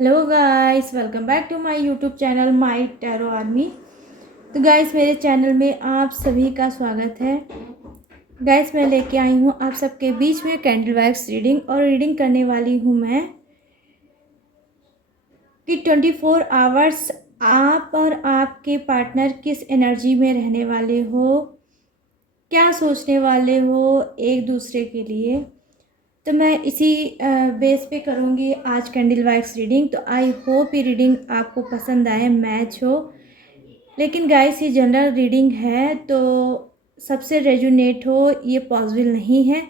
Hello guys, welcome back to my YouTube channel my tarot army. तो guys, मेरे channel में आप सभी का स्वागत है। गाइस, मैं लेके आई हूँ आप सबके बीच में कैंडल वैक्स रीडिंग, और रीडिंग करने वाली हूँ मैं कि 24 आवर्स आप और आपके पार्टनर किस एनर्जी में रहने वाले हो, क्या सोचने वाले हो एक दूसरे के लिए। तो मैं इसी बेस पे करूँगी आज कैंडल वैक्स रीडिंग। तो आई होप ये रीडिंग आपको पसंद आए, मैच हो। लेकिन गाइस, ये जनरल रीडिंग है तो सबसे रेजोनेट हो ये पॉसिबल नहीं है।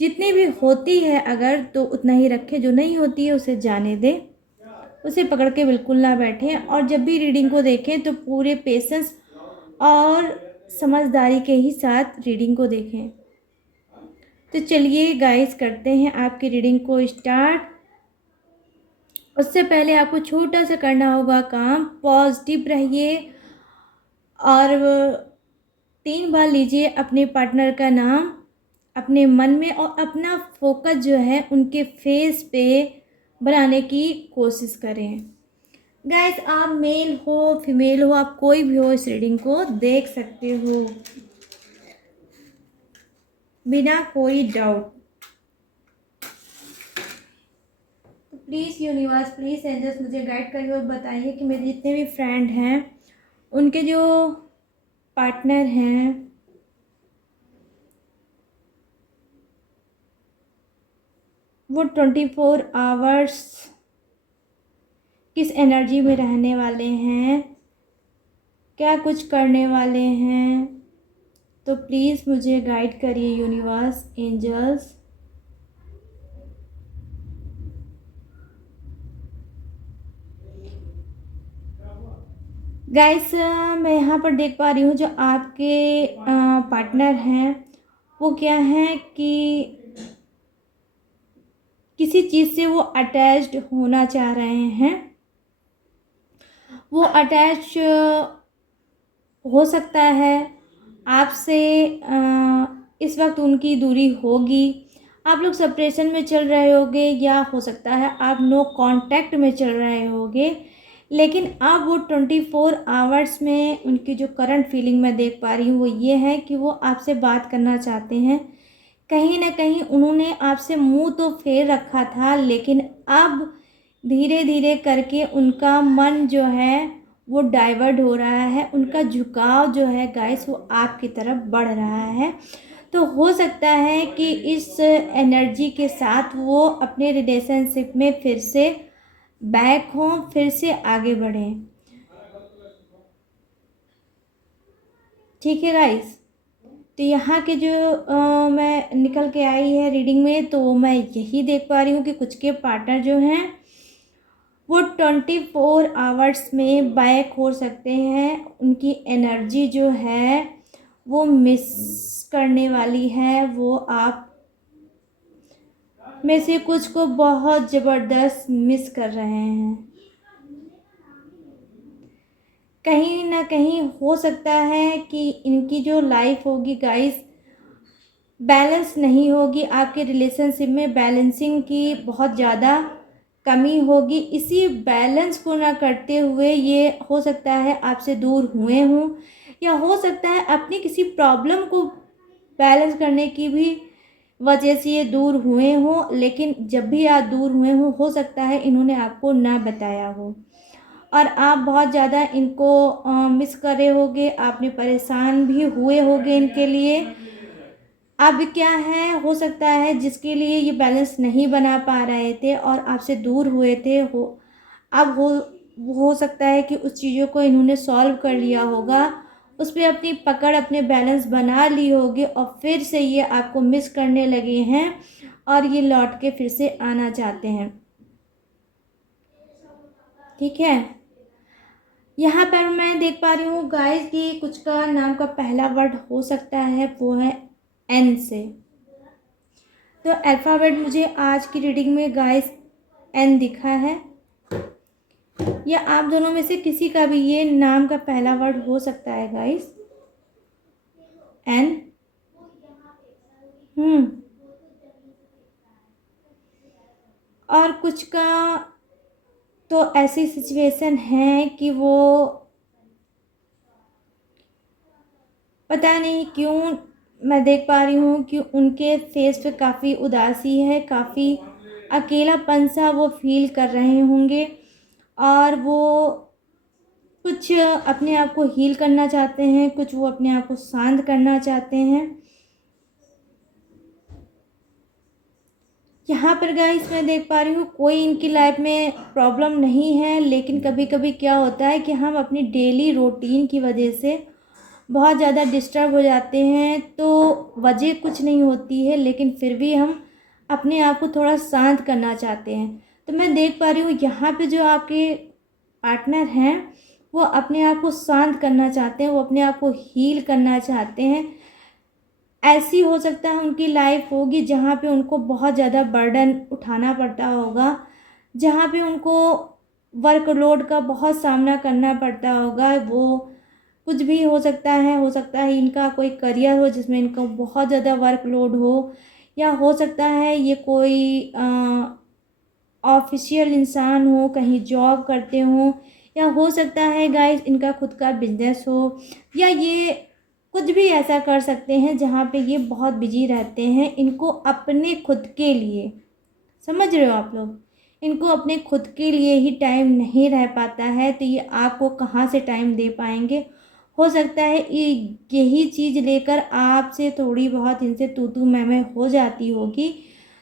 जितनी भी होती है अगर तो उतना ही रखें, जो नहीं होती है उसे जाने दें, उसे पकड़ के बिल्कुल ना बैठें। और जब भी रीडिंग को देखें तो पूरे पेशेंस और समझदारी के ही साथ रीडिंग को देखें। तो चलिए गाइस, करते हैं आपकी रीडिंग को स्टार्ट। उससे पहले आपको छोटा सा करना होगा काम। पॉजिटिव रहिए और 3 बार लीजिए अपने पार्टनर का नाम अपने मन में, और अपना फोकस जो है उनके फेस पे बनाने की कोशिश करें। गाइस, आप मेल हो फीमेल हो, आप कोई भी हो, इस रीडिंग को देख सकते हो बिना कोई डाउट। तो प्लीज़ यूनिवर्स, प्लीज़ एंजल्स मुझे गाइड करिए और बताइए कि मेरे जितने भी फ्रेंड हैं उनके जो पार्टनर हैं वो 24 आवर्स किस एनर्जी में रहने वाले हैं, क्या कुछ करने वाले हैं। तो प्लीज़ मुझे गाइड करिए यूनिवर्स, एंजल्स। गाइस, मैं यहाँ पर देख पा रही हूँ जो आपके पार्टनर हैं वो क्या है कि किसी चीज़ से वो अटैच्ड होना चाह रहे हैं। वो अटैच हो सकता है आपसे। इस वक्त उनकी दूरी होगी, आप लोग सेपरेशन में चल रहे होगे, या हो सकता है आप नो कांटेक्ट में चल रहे होगे। लेकिन अब वो 24 आवर्स में उनकी जो करंट फीलिंग मैं देख पा रही हूँ वो ये है कि वो आपसे बात करना चाहते हैं। कहीं ना कहीं उन्होंने आपसे मुंह तो फेर रखा था, लेकिन अब धीरे धीरे करके उनका मन जो है वो डाइवर्ट हो रहा है। उनका झुकाव जो है गाइस वो आपकी तरफ बढ़ रहा है। तो हो सकता है कि इस एनर्जी के साथ वो अपने रिलेशनशिप में फिर से बैक हों, फिर से आगे बढ़ें। ठीक है गाइस, तो यहाँ के जो मैं निकल के आई है रीडिंग में, तो मैं यही देख पा रही हूँ कि कुछ के पार्टनर जो हैं वो 24 आवर्स में बैक हो सकते हैं। उनकी एनर्जी जो है वो मिस करने वाली है। वो आप में से कुछ को बहुत ज़बरदस्त मिस कर रहे हैं। कहीं ना कहीं हो सकता है कि इनकी जो लाइफ होगी गाइस बैलेंस नहीं होगी। आपके रिलेशनशिप में बैलेंसिंग की बहुत ज़्यादा कमी होगी। इसी बैलेंस को ना करते हुए ये हो सकता है आपसे दूर हुए हों, या हो सकता है अपनी किसी प्रॉब्लम को बैलेंस करने की भी वजह से ये दूर हुए हों। लेकिन जब भी आप दूर हुए हों हो सकता है इन्होंने आपको ना बताया हो, और आप बहुत ज़्यादा इनको मिस कर रहे होगे। आपने परेशान भी हुए होगे इनके लिए। अब क्या है, हो सकता है जिसके लिए ये बैलेंस नहीं बना पा रहे थे और आपसे दूर हुए थे, अब हो सकता है कि उस चीज़ों को इन्होंने सॉल्व कर लिया होगा, उस पर अपनी पकड़, अपने बैलेंस बना ली होगी, और फिर से ये आपको मिस करने लगे हैं और ये लौट के फिर से आना चाहते हैं। ठीक है, यहाँ पर मैं देख पा रही हूँ गाइस कि कुछ का नाम का पहला वर्ड हो सकता है वो है एन से। तो अल्फ़ाबेट मुझे आज की रीडिंग में गाइस एन दिखा है, या आप दोनों में से किसी का भी ये नाम का पहला वर्ड हो सकता है गाइस, एन। और कुछ का तो ऐसी सिचुएशन है कि वो पता नहीं क्यों मैं देख पा रही हूँ कि उनके फेस पे काफ़ी उदासी है, काफ़ी अकेलापन सा वो फील कर रहे होंगे और वो कुछ अपने आप को हील करना चाहते हैं, कुछ वो अपने आप को शांत करना चाहते हैं। यहाँ पर गाइस मैं देख पा रही हूँ कोई इनकी लाइफ में प्रॉब्लम नहीं है, लेकिन कभी कभी क्या होता है कि हम अपनी डेली रूटीन की वजह से बहुत ज़्यादा डिस्टर्ब हो जाते हैं। तो वजह कुछ नहीं होती है, लेकिन फिर भी हम अपने आप को थोड़ा शांत करना चाहते हैं। तो मैं देख पा रही हूँ यहाँ पे जो आपके पार्टनर हैं वो अपने आप को शांत करना चाहते हैं, वो अपने आप को हील करना चाहते हैं। ऐसी हो सकता है उनकी लाइफ होगी जहाँ पे उनको बहुत ज़्यादा बर्डन उठाना पड़ता होगा, जहाँ पे उनको वर्कलोड का बहुत सामना करना पड़ता होगा। वो कुछ भी हो सकता है इनका कोई करियर हो जिसमें इनको बहुत ज़्यादा वर्कलोड हो, या हो सकता है ये कोई ऑफिशियल इंसान हो, कहीं जॉब करते हों, या हो सकता है गाइस इनका खुद का बिजनेस हो, या ये कुछ भी ऐसा कर सकते हैं जहाँ पे ये बहुत बिजी रहते हैं। इनको अपने खुद के लिए, समझ रहे हो आप लोग, इनको अपने खुद के लिए ही टाइम नहीं रह पाता है, तो ये आपको कहाँ से टाइम दे पाएंगे। हो सकता है यही चीज़ लेकर आपसे थोड़ी बहुत इनसे तू तू मैं हो जाती होगी।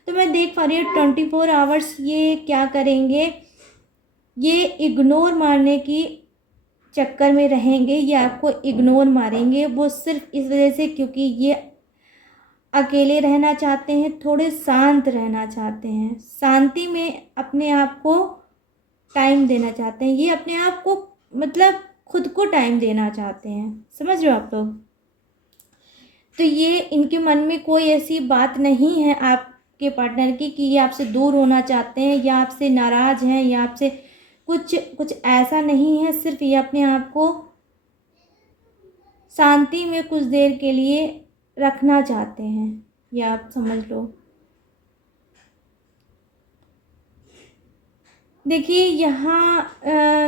तो मैं देख पा रही हूँ 24 आवर्स ये क्या करेंगे, ये इग्नोर मारने की चक्कर में रहेंगे, ये आपको इग्नोर मारेंगे। वो सिर्फ इस वजह से क्योंकि ये अकेले रहना चाहते हैं, थोड़े शांत रहना चाहते हैं, शांति में अपने आप को टाइम देना चाहते हैं। ये अपने आप को मतलब खुद को टाइम देना चाहते हैं, समझ रहे हो आप लोग। तो ये इनके मन में कोई ऐसी बात नहीं है आपके पार्टनर की कि ये आपसे दूर होना चाहते हैं या आपसे नाराज़ हैं या आपसे कुछ कुछ ऐसा नहीं है। सिर्फ ये अपने आप को शांति में कुछ देर के लिए रखना चाहते हैं, ये आप समझ लो। देखिए यहाँ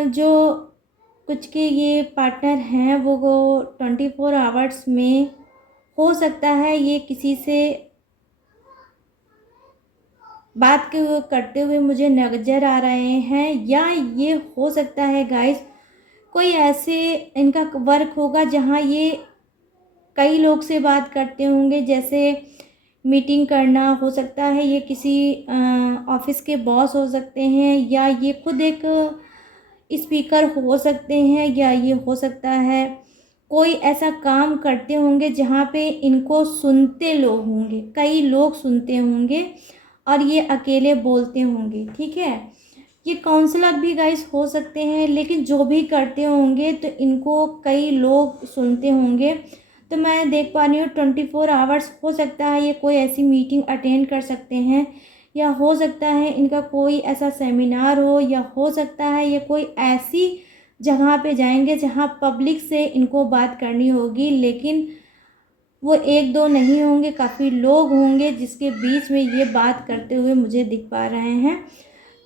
जो कुछ के ये पार्टनर हैं वो 24 आवर्स में हो सकता है ये किसी से बात करते हुए मुझे नज़र आ रहे हैं, या ये हो सकता है गाइस कोई ऐसे इनका वर्क होगा जहाँ ये कई लोग से बात करते होंगे, जैसे मीटिंग करना। हो सकता है ये किसी ऑफिस के बॉस हो सकते हैं, या ये खुद एक स्पीकर हो सकते हैं, या ये हो सकता है कोई ऐसा काम करते होंगे जहाँ पे इनको सुनते लोग होंगे, कई लोग सुनते होंगे और ये अकेले बोलते होंगे। ठीक है, ये काउंसलर भी गाइस हो सकते हैं, लेकिन जो भी करते होंगे तो इनको कई लोग सुनते होंगे। तो मैं देख पा रही हूँ 24 आवर्स हो सकता है ये कोई ऐसी मीटिंग अटेंड कर सकते हैं, या हो सकता है इनका कोई ऐसा सेमिनार हो, या हो सकता है ये कोई ऐसी जगह पे जाएंगे जहाँ पब्लिक से इनको बात करनी होगी, लेकिन वो एक दो नहीं होंगे, काफ़ी लोग होंगे जिसके बीच में ये बात करते हुए मुझे दिख पा रहे हैं।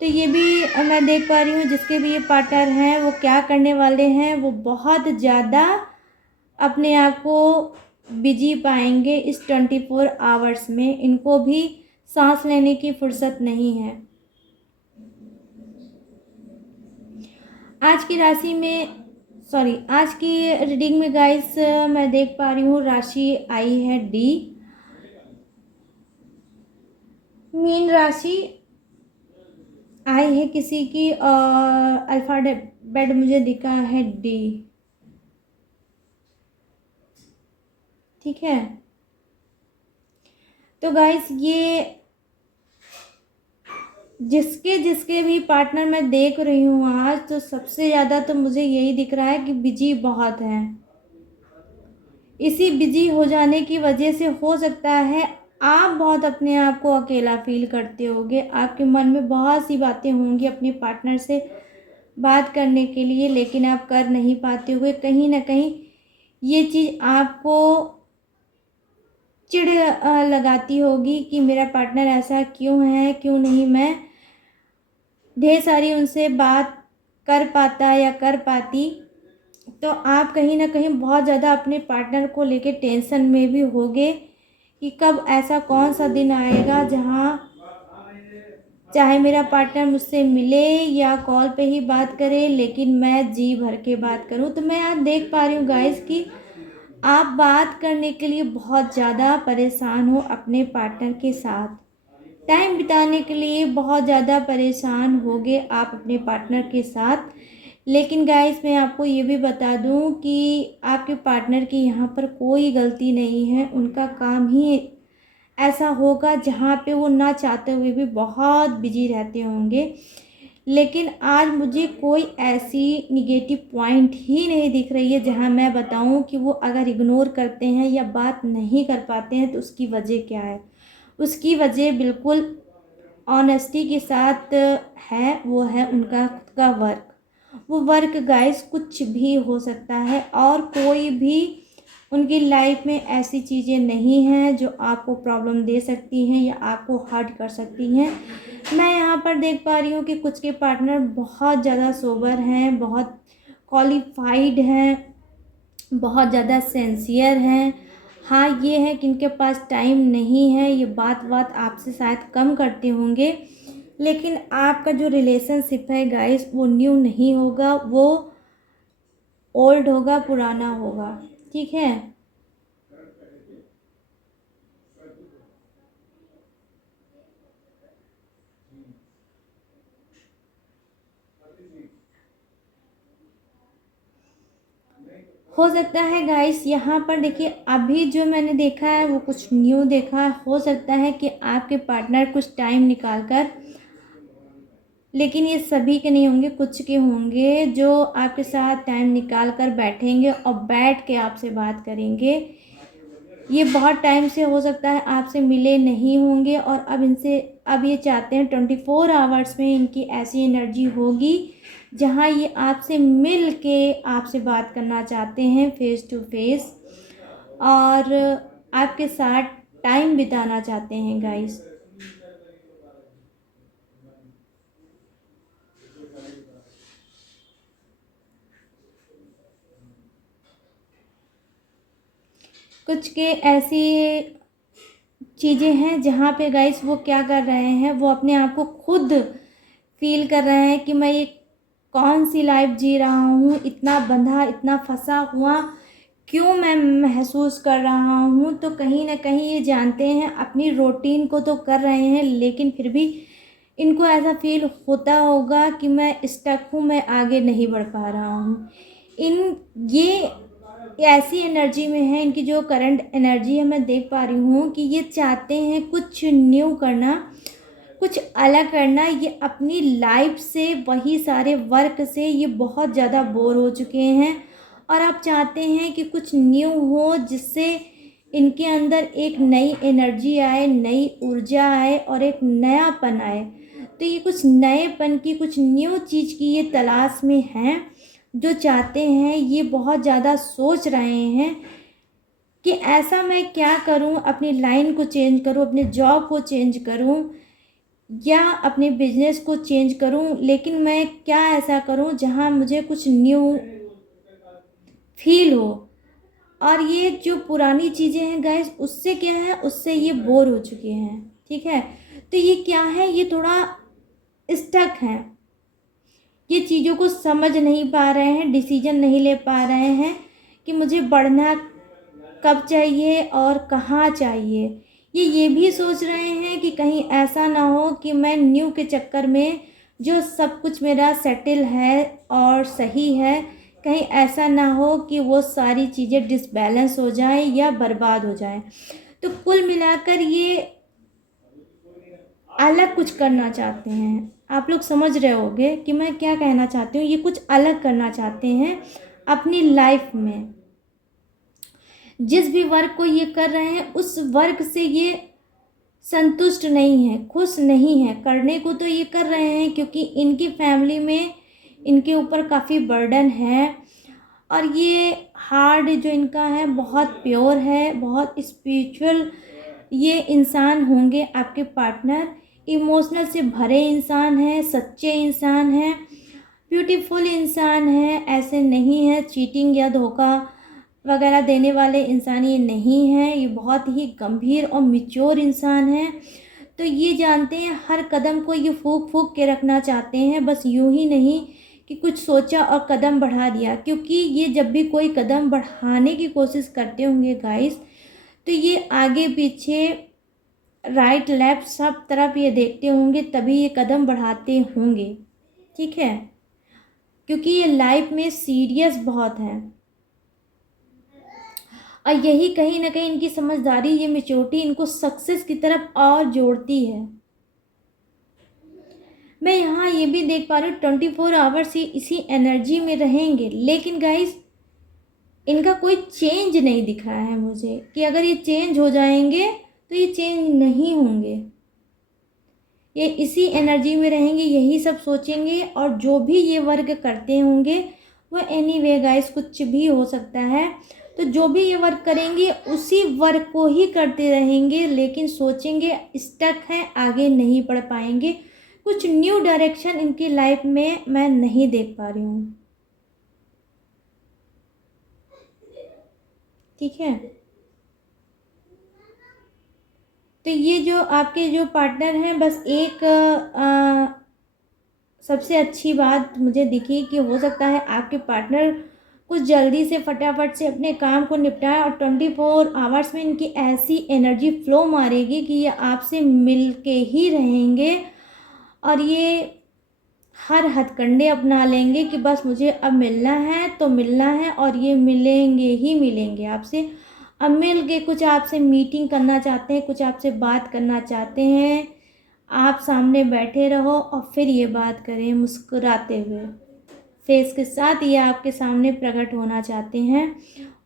तो ये भी मैं देख पा रही हूँ जिसके भी ये पार्टनर हैं वो क्या करने वाले हैं, वो बहुत ज़्यादा अपने आप को बिजी पाएंगे इस 24 आवर्स में। इनको भी सांस लेने की फुर्सत नहीं है। आज की राशि में आज की रीडिंग में गाइस मैं देख पा रही हूँ राशि आई है डी, मीन राशि आई है किसी की, और अल्फाबेट मुझे दिखा है डी। ठीक है, तो गाइस ये जिसके जिसके भी पार्टनर मैं देख रही हूँ आज, तो सबसे ज़्यादा तो मुझे यही दिख रहा है कि बिजी बहुत है। इसी बिजी हो जाने की वजह से हो सकता है आप बहुत अपने आप को अकेला फील करते होगे, आपके मन में बहुत सी बातें होंगी अपने पार्टनर से बात करने के लिए, लेकिन आप कर नहीं पाते हुए। कहीं ना कहीं ये चीज़ आपको चिढ़ लगाती होगी कि मेरा पार्टनर ऐसा क्यों है, क्यों नहीं मैं ढेर सारी उनसे बात कर पाता या कर पाती, तो आप कहीं ना कहीं बहुत ज़्यादा अपने पार्टनर को लेके टेंशन में भी होगे कि कब ऐसा कौन सा दिन आएगा जहाँ चाहे मेरा पार्टनर मुझसे मिले या कॉल पे ही बात करे, लेकिन मैं जी भर के बात करूं। तो मैं आज देख पा रही हूँ गाइस कि आप बात करने के लिए बहुत ज़्यादा परेशान हो अपने पार्टनर के साथ, टाइम बिताने के लिए बहुत ज़्यादा परेशान होगे आप अपने पार्टनर के साथ। लेकिन गाइस मैं आपको ये भी बता दूं कि आपके पार्टनर की यहाँ पर कोई गलती नहीं है, उनका काम ही ऐसा होगा जहाँ पे वो ना चाहते हुए भी बहुत बिजी रहते होंगे। लेकिन आज मुझे कोई ऐसी निगेटिव पॉइंट ही नहीं दिख रही है जहाँ मैं बताऊँ कि वो अगर इग्नोर करते हैं या बात नहीं कर पाते हैं तो उसकी वजह क्या है। उसकी वजह बिल्कुल ऑनेस्टी के साथ है, वो है उनका खुद का वर्क। वो वर्क गाइस कुछ भी हो सकता है और कोई भी उनकी लाइफ में ऐसी चीज़ें नहीं हैं जो आपको प्रॉब्लम दे सकती हैं या आपको हर्ट कर सकती हैं। मैं यहाँ पर देख पा रही हूँ कि कुछ के पार्टनर बहुत ज़्यादा सोबर हैं, बहुत क्वालिफाइड हैं, बहुत ज़्यादा सिंसियर हैं। हाँ ये है कि इनके पास टाइम नहीं है, ये बात बात आपसे शायद कम करते होंगे, लेकिन आपका जो रिलेशनशिप है गाइस वो न्यू नहीं होगा, वो ओल्ड होगा, पुराना होगा। ठीक है। हो सकता है गाइस यहाँ पर देखिए, अभी जो मैंने देखा है वो कुछ न्यू देखा है। हो सकता है कि आपके पार्टनर कुछ टाइम निकाल कर, लेकिन ये सभी के नहीं होंगे, कुछ के होंगे जो आपके साथ टाइम निकाल कर बैठेंगे और बैठ के आपसे बात करेंगे। ये बहुत टाइम से हो सकता है आपसे मिले नहीं होंगे और अब ये चाहते हैं 24 आवर्स में इनकी ऐसी एनर्जी होगी जहाँ ये आपसे मिल के आपसे बात करना चाहते हैं फेस टू फेस, और आपके साथ टाइम बिताना चाहते हैं गाइस। कुछ के ऐसी चीज़ें हैं जहाँ पे गाइस वो क्या कर रहे हैं, वो अपने आप को खुद फील कर रहे हैं कि मैं ये कौन सी लाइफ जी रहा हूँ, इतना बंधा, इतना फंसा हुआ क्यों मैं महसूस कर रहा हूँ। तो कहीं ना कहीं ये जानते हैं अपनी रूटीन को तो कर रहे हैं, लेकिन फिर भी इनको ऐसा फील होता होगा कि मैं स्टक हूँ, मैं आगे नहीं बढ़ पा रहा हूँ। इन ये ऐसी एनर्जी में है, इनकी जो करंट एनर्जी है मैं देख पा रही हूँ कि ये चाहते हैं कुछ न्यू करना, कुछ अलग करना। ये अपनी लाइफ से, वही सारे वर्क से ये बहुत ज़्यादा बोर हो चुके हैं और आप चाहते हैं कि कुछ न्यू हो जिससे इनके अंदर एक नई एनर्जी आए, नई ऊर्जा आए और एक नयापन आए। तो ये कुछ नएपन की, कुछ न्यू चीज़ की ये तलाश में हैं, जो चाहते हैं, ये बहुत ज़्यादा सोच रहे हैं कि ऐसा मैं क्या करूं, अपनी लाइन को चेंज करूं, अपने जॉब को चेंज करूं या अपने बिजनेस को चेंज करूं, लेकिन मैं क्या ऐसा करूं जहां मुझे कुछ न्यू फील हो। और ये जो पुरानी चीज़ें हैं गाइस, उससे क्या है, उससे ये बोर हो चुके हैं। ठीक है। तो ये क्या है, ये थोड़ा स्टक है, ये चीज़ों को समझ नहीं पा रहे हैं, डिसीजन नहीं ले पा रहे हैं कि मुझे बढ़ना कब चाहिए और कहाँ चाहिए। ये भी सोच रहे हैं कि कहीं ऐसा ना हो कि मैं न्यू के चक्कर में जो सब कुछ मेरा सेटल है और सही है, कहीं ऐसा ना हो कि वो सारी चीज़ें डिसबैलेंस हो जाएं या बर्बाद हो जाएं। तो कुल मिलाकर ये अलग कुछ करना चाहते हैं। आप लोग समझ रहे होंगे कि मैं क्या कहना चाहती हूँ। ये कुछ अलग करना चाहते हैं अपनी लाइफ में। जिस भी वर्क को ये कर रहे हैं उस वर्क से ये संतुष्ट नहीं है, खुश नहीं है। करने को तो ये कर रहे हैं क्योंकि इनकी फैमिली में इनके ऊपर काफ़ी बर्डन है और ये हार्ट जो इनका है बहुत प्योर है, बहुत स्पिरिचुअल ये इंसान होंगे आपके पार्टनर। इमोशनल से भरे इंसान हैं, सच्चे इंसान हैं, ब्यूटीफुल इंसान हैं, ऐसे नहीं है चीटिंग या धोखा वगैरह देने वाले इंसान ये नहीं हैं। ये बहुत ही गंभीर और मैच्योर इंसान हैं। तो ये जानते हैं हर कदम को ये फूंक फूंक के रखना चाहते हैं, बस यूं ही नहीं कि कुछ सोचा और कदम बढ़ा दिया, क्योंकि ये जब भी कोई कदम बढ़ाने की कोशिश करते होंगे गाइस, तो ये आगे पीछे राइट लेफ्ट सब तरफ ये देखते होंगे, तभी ये कदम बढ़ाते होंगे। ठीक है, क्योंकि ये लाइफ में सीरियस बहुत है और यही कहीं ना कहीं इनकी समझदारी, ये मैच्योरिटी इनको सक्सेस की तरफ और जोड़ती है। मैं यहाँ ये भी देख पा रही हूँ 24 आवर्स ही इसी एनर्जी में रहेंगे, लेकिन गाइस इनका कोई चेंज नहीं दिख रहा है मुझे कि अगर ये चेंज हो जाएंगे तो ये चेंज नहीं होंगे। ये इसी एनर्जी में रहेंगे, यही सब सोचेंगे और जो भी ये वर्क करते होंगे वो एनीवे गाइस कुछ भी हो सकता है, तो जो भी ये वर्क करेंगे उसी वर्क को ही करते रहेंगे, लेकिन सोचेंगे स्टक हैं, आगे नहीं बढ़ पाएंगे। कुछ न्यू डायरेक्शन इनकी लाइफ में मैं नहीं देख पा रही हूँ। ठीक है, तो ये जो आपके जो पार्टनर हैं, बस एक सबसे अच्छी बात मुझे दिखी कि हो सकता है आपके पार्टनर कुछ जल्दी से फटाफट से अपने काम को निपटाए और 24 आवर्स में इनकी ऐसी एनर्जी फ्लो मारेगी कि ये आपसे मिल के ही रहेंगे और ये हर हथकंडे अपना लेंगे कि बस मुझे अब मिलना है तो मिलना है, और ये मिलेंगे ही मिलेंगे आपसे। अब मिल के कुछ आपसे मीटिंग करना चाहते हैं, कुछ आपसे बात करना चाहते हैं, आप सामने बैठे रहो और फिर ये बात करें मुस्कुराते हुए फेस के साथ, ये आपके सामने प्रकट होना चाहते हैं।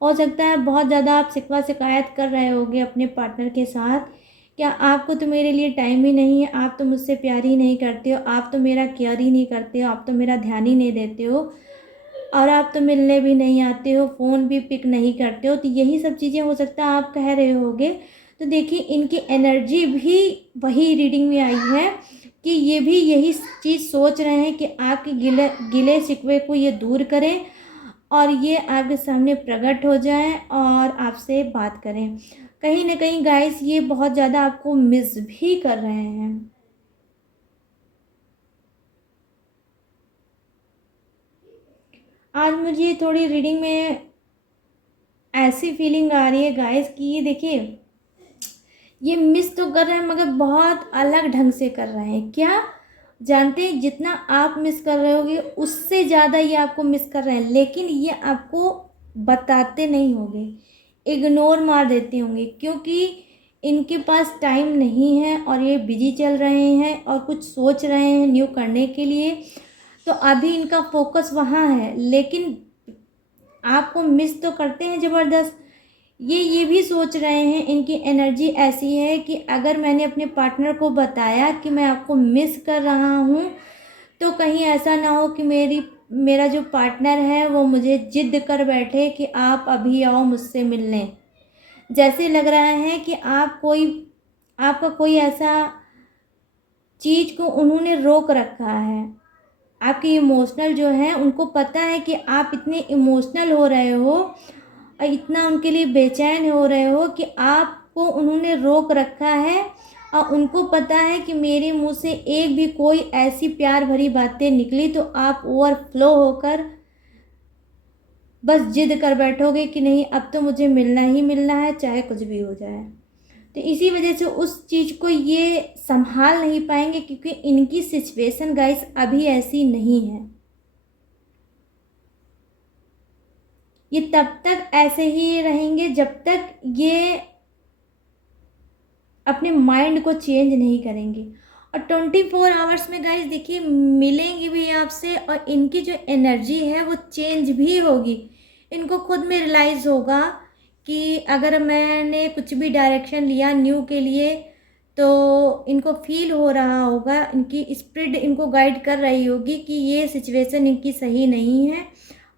हो सकता है बहुत ज़्यादा आप शिकवा शिकायत कर रहे होगे अपने पार्टनर के साथ, क्या आपको तो मेरे लिए टाइम ही नहीं है, आप तो मुझसे प्यार ही नहीं करते हो, आप तो मेरा केयर ही नहीं करते हो, आप तो मेरा ध्यान ही नहीं देते हो, और आप तो मिलने भी नहीं आते हो, फ़ोन भी पिक नहीं करते हो। तो यही सब चीज़ें हो सकता है आप कह रहे होगे। तो देखिए इनकी एनर्जी भी वही रीडिंग में आई है कि ये भी यही चीज़ सोच रहे हैं कि आपके गिले गिले शिकवे को ये दूर करें और ये आपके सामने प्रकट हो जाएं और आपसे बात करें। कहीं ना कहीं गाइस ये बहुत ज़्यादा आपको मिस भी कर रहे हैं। आज मुझे थोड़ी रीडिंग में ऐसी फीलिंग आ रही है गाइस कि ये देखिए ये मिस तो कर रहे हैं मगर बहुत अलग ढंग से कर रहे हैं। क्या जानते हैं, जितना आप मिस कर रहे होगे उससे ज़्यादा ये आपको मिस कर रहे हैं, लेकिन ये आपको बताते नहीं होंगे, इग्नोर मार देते होंगे, क्योंकि इनके पास टाइम नहीं है और ये बिजी चल रहे हैं और कुछ सोच रहे हैं न्यू करने के लिए, तो अभी इनका फोकस वहाँ है। लेकिन आपको मिस तो करते हैं ज़बरदस्त। ये भी सोच रहे हैं, इनकी एनर्जी ऐसी है कि अगर मैंने अपने पार्टनर को बताया कि मैं आपको मिस कर रहा हूँ, तो कहीं ऐसा ना हो कि मेरा जो पार्टनर है वो मुझे जिद कर बैठे कि आप अभी आओ मुझसे मिलने। जैसे लग रहा है कि आपका कोई ऐसा चीज़ को उन्होंने रोक रखा है। आपके इमोशनल जो है उनको पता है कि आप इतने इमोशनल हो रहे हो और इतना उनके लिए बेचैन हो रहे हो कि आपको उन्होंने रोक रखा है, और उनको पता है कि मेरे मुंह से एक भी कोई ऐसी प्यार भरी बातें निकली तो आप ओवरफ्लो होकर बस जिद कर बैठोगे कि नहीं अब तो मुझे मिलना ही मिलना है चाहे कुछ भी हो जाए। तो इसी वजह से उस चीज़ को ये संभाल नहीं पाएंगे, क्योंकि इनकी सिचुएशन गाइस अभी ऐसी नहीं है। ये तब तक ऐसे ही रहेंगे जब तक ये अपने माइंड को चेंज नहीं करेंगे। और 24 आवर्स में गाइस देखिए मिलेंगे भी आपसे और इनकी जो एनर्जी है वो चेंज भी होगी। इनको खुद में रियलाइज़ होगा कि अगर मैंने कुछ भी डायरेक्शन लिया न्यू के लिए तो इनको फील हो रहा होगा, इनकी स्पिरिट इनको गाइड कर रही होगी कि ये सिचुएशन इनकी सही नहीं है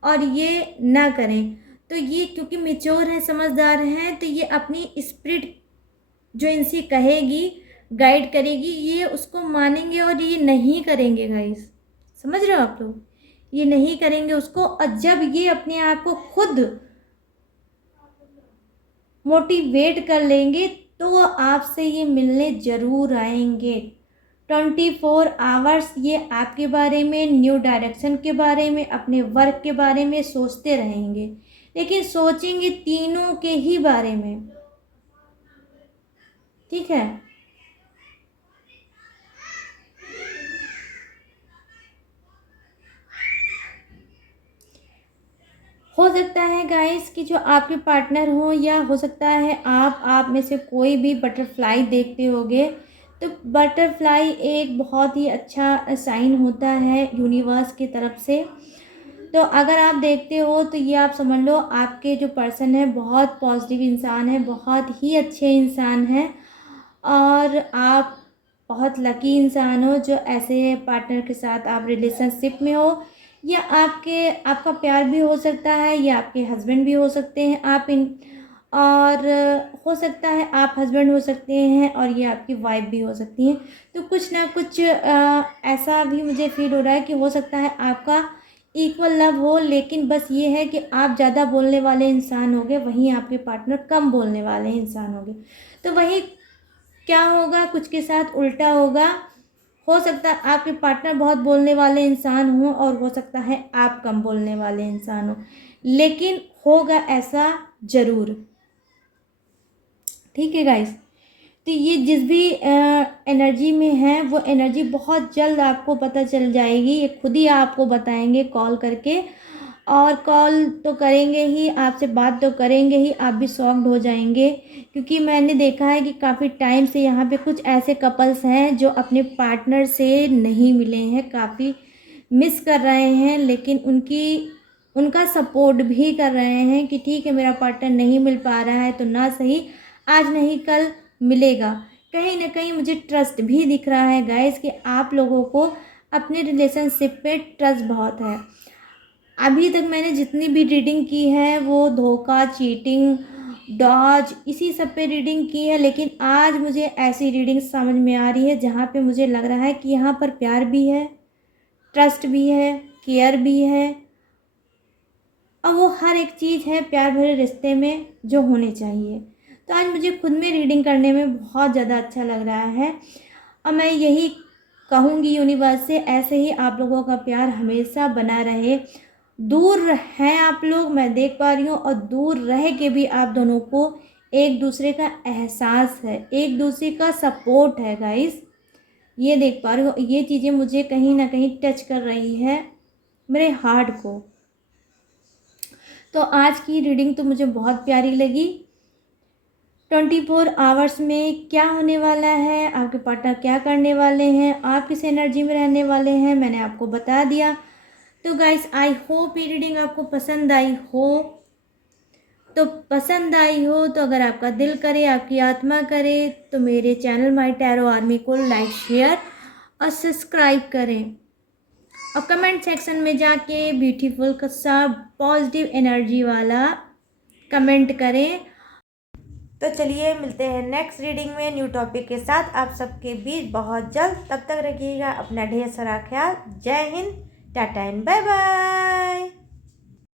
और ये ना करें। तो ये क्योंकि मेच्योर हैं, समझदार हैं, तो ये अपनी स्पिरिट जो इनसे कहेगी गाइड करेगी, ये उसको मानेंगे और ये नहीं करेंगे गाइस। समझ रहे हो आप लोग? ये नहीं करेंगे उसको, और जब ये अपने आप को खुद मोटिवेट कर लेंगे तो वो आपसे ये मिलने ज़रूर आएंगे। 24 आवर्स ये आपके बारे में, न्यू डायरेक्शन के बारे में, अपने वर्क के बारे में सोचते रहेंगे, लेकिन सोचेंगे तीनों के ही बारे में। ठीक है? हो सकता है गाइस कि जो आपके पार्टनर हो, या हो सकता है आप में से कोई भी बटरफ्लाई देखते होगे। तो बटरफ्लाई एक बहुत ही अच्छा साइन होता है यूनिवर्स की तरफ से। तो अगर आप देखते हो तो ये आप समझ लो आपके जो पर्सन है बहुत पॉजिटिव इंसान है, बहुत ही अच्छे इंसान है, और आप बहुत लकी इंसान हो जो ऐसे पार्टनर के साथ आप रिलेशनशिप में हो। या आपका प्यार भी हो सकता है, या आपके हस्बैंड भी हो सकते हैं, और हो सकता है आप हस्बैंड हो सकते हैं और ये आपकी वाइफ भी हो सकती हैं। तो कुछ ना कुछ ऐसा भी मुझे फील हो रहा है कि हो सकता है आपका इक्वल लव हो, लेकिन बस ये है कि आप ज़्यादा बोलने वाले इंसान होंगे, वहीं आपके पार्टनर कम बोलने वाले इंसान होंगे। तो वही क्या होगा, कुछ के साथ उल्टा होगा। हो सकता है आपके पार्टनर बहुत बोलने वाले इंसान हो, और हो सकता है आप कम बोलने वाले इंसान हो, लेकिन होगा ऐसा ज़रूर। ठीक है गाइस? तो ये जिस भी एनर्जी में है वो एनर्जी बहुत जल्द आपको पता चल जाएगी, ये खुद ही आपको बताएंगे कॉल करके। और कॉल तो करेंगे ही, आपसे बात तो करेंगे ही, आप भी शॉक्ड हो जाएंगे, क्योंकि मैंने देखा है कि काफ़ी टाइम से यहाँ पे कुछ ऐसे कपल्स हैं जो अपने पार्टनर से नहीं मिले हैं, काफ़ी मिस कर रहे हैं, लेकिन उनका सपोर्ट भी कर रहे हैं कि ठीक है मेरा पार्टनर नहीं मिल पा रहा है तो ना सही, आज नहीं कल मिलेगा। कहीं ना कहीं मुझे ट्रस्ट भी दिख रहा है गाइस कि आप लोगों को अपने रिलेशनशिप पे ट्रस्ट बहुत है। अभी तक मैंने जितनी भी रीडिंग की है वो धोखा, चीटिंग, डॉज, इसी सब पे रीडिंग की है, लेकिन आज मुझे ऐसी रीडिंग समझ में आ रही है जहाँ पे मुझे लग रहा है कि यहाँ पर प्यार भी है, ट्रस्ट भी है, केयर भी है, और वो हर एक चीज़ है प्यार भरे रिश्ते में जो होने चाहिए। तो आज मुझे खुद में रीडिंग करने में बहुत ज़्यादा अच्छा लग रहा है, और मैं यही कहूँगी यूनिवर्स से, ऐसे ही आप लोगों का प्यार हमेशा बना रहे। दूर हैं आप लोग, मैं देख पा रही हूँ, और दूर रह के भी आप दोनों को एक दूसरे का एहसास है, एक दूसरे का सपोर्ट है गाइस। ये देख पा रही हूँ, ये चीज़ें मुझे कहीं ना कहीं टच कर रही है मेरे हार्ट को। तो आज की रीडिंग तो मुझे बहुत प्यारी लगी। 24 आवर्स में क्या होने वाला है, आपके पार्टनर क्या करने वाले हैं, आप किस एनर्जी में रहने वाले हैं, मैंने आपको बता दिया। तो गाइस आई होप ये रीडिंग आपको पसंद आई हो। तो पसंद आई हो तो अगर आपका दिल करे, आपकी आत्मा करे, तो मेरे चैनल माय टैरो आर्मी को लाइक, शेयर और सब्सक्राइब करें, और कमेंट सेक्शन में जाके ब्यूटीफुल सा पॉजिटिव एनर्जी वाला कमेंट करें। तो चलिए मिलते हैं नेक्स्ट रीडिंग में न्यू टॉपिक के साथ आप सबके बीच बहुत जल्द। तब तक रखिएगा अपना ढेर सारा ख्याल। जय हिंद, टाटा एंड बाय बाय।